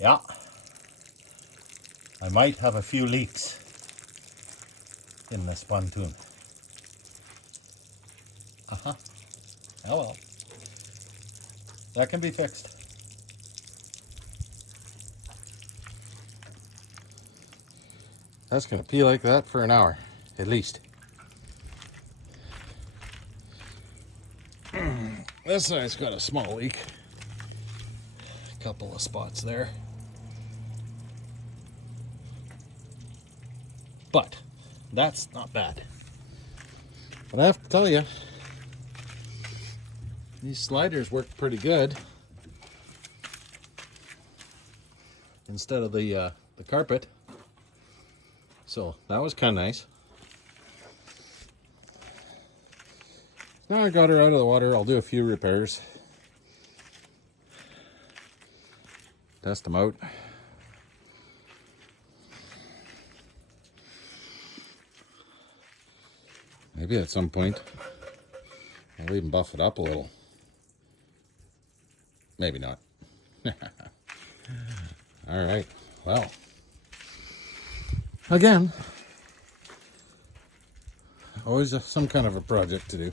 Yeah, I might have a few leaks in this pontoon. Oh well, that can be fixed. That's gonna pee like that for an hour, at least. This side's got a small leak. A couple of spots there. But that's not bad. But I have to tell you, these sliders work pretty good. Instead of the carpet. So that was kind of nice. Now I got her out of the water, I'll do a few repairs. Test them out. Maybe at some point I'll even buff it up a little. Maybe not. All right, well, again, always some kind of a project to do.